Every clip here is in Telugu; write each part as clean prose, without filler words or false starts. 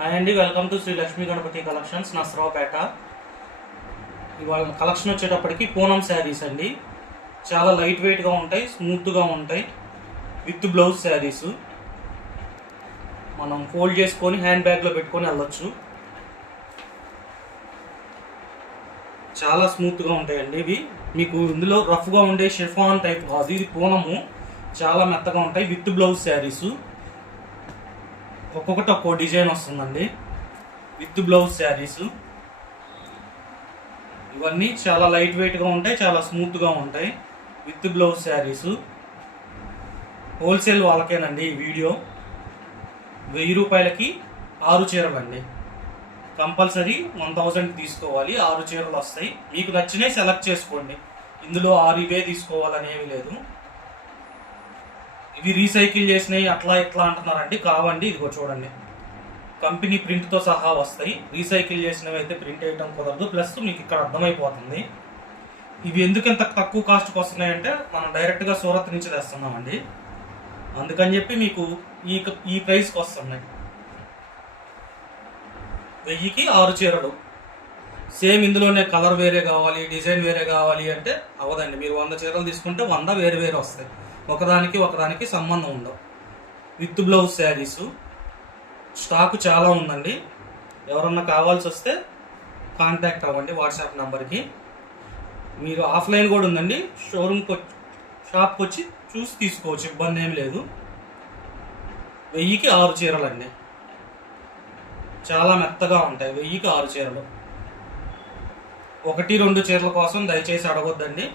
హాయ్ అండి, welcome to Sri Lakshmi Ganapati collections, Nasaraopet. ఇవాళ కలెక్షన్ వచ్చేటప్పటికి పూనం శారీస్ అండి. చాలా లైట్ వెయిట్గా ఉంటాయి, స్మూత్గా ఉంటాయి. విత్ బ్లౌజ్ శారీస్ మనం ఫోల్డ్ చేసుకొని హ్యాండ్ బ్యాగ్లో పెట్టుకొని వెళ్ళొచ్చు. చాలా స్మూత్గా ఉంటాయండి ఇవి. మీకు ఇందులో రఫ్గా ఉండే షిఫాన్ టైప్ కాదు, ఇది పూనము. చాలా మెత్తగా ఉంటాయి. విత్ బ్లౌజ్ శారీస్ ఒక్కొక్కటి ఒక్కో డిజైన్ వస్తుందండి. విత్ బ్లౌజ్ శారీస్ ఇవన్నీ చాలా లైట్ వెయిట్గా ఉంటాయి, చాలా స్మూత్గా ఉంటాయి. విత్ బ్లౌజ్ శారీస్ హోల్సేల్ వాళ్ళకేనండి ఈ వీడియో. 1000 రూపాయలకి 6 చీరలండి. కంపల్సరీ 1000 తీసుకోవాలి. 6 చీరలు వస్తాయి. మీకు నచ్చినవి సెలెక్ట్ చేసుకోండి. ఇందులో 6 ఇవే తీసుకోవాలనేవి లేదు. ఇవి రీసైకిల్ చేసినవి అట్లా ఇట్లా అంటున్నారండి. కావండి, ఇదిగో చూడండి, కంపెనీ ప్రింట్తో సహా వస్తాయి. రీసైకిల్ చేసినవి అయితే ప్రింట్ వేయడం కుదరదు. ప్లస్ మీకు ఇక్కడ అర్థమైపోతుంది ఇవి ఎందుకు ఇంత తక్కువ కాస్ట్కి వస్తున్నాయంటే మనం డైరెక్ట్గా సూరత్ నుంచి తెస్తున్నామండి. అందుకని చెప్పి మీకు ఈ ప్రైస్కి వస్తున్నాయి. 1000కి 6 చీరలు. సేమ్ ఇందులోనే కలర్ వేరే కావాలి, డిజైన్ వేరే కావాలి అంటే అవదండి. మీరు 100 చీరలు తీసుకుంటే 100 వేరే వేరే వస్తాయి. ఒకదానికి సంబంధం ఉండవు. విత్ బ్లౌజ్ శారీస్ స్టాక్ చాలా ఉందండి. ఎవరన్నా కావాల్సి వస్తే కాంటాక్ట్ అవ్వండి వాట్సాప్ నెంబర్కి. మీరు ఆఫ్లైన్ కూడా ఉందండి. షాప్కి వచ్చి చూసి తీసుకోవచ్చు, ఇబ్బంది ఏం లేదు. 1000కి 6 చీరలండి. చాలా మెత్తగా ఉంటాయి. 1000కి 6 చీరలు. 1-2 చీరల కోసం దయచేసి అడగొద్దండి.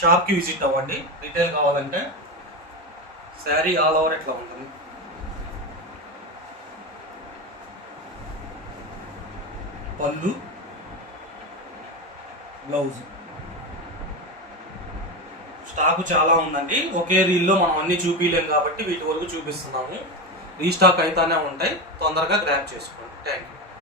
షాప్కి విజిట్ అవ్వండి. రీటైల్ కావాలంటే శారీ ఆల్ ఓవర్ ఇట్లా ఉంటుంది. పళ్ళు, బ్లౌజ్. స్టాక్ చాలా ఉందండి. ఒకే రీల్లో మనం అన్ని చూపించలేం కాబట్టి వీటి వరకు చూపిస్తున్నాము. రీస్టాక్ అయితేనే ఉంటాయి. తొందరగా గ్రాప్ చేసుకోండి. Thank you.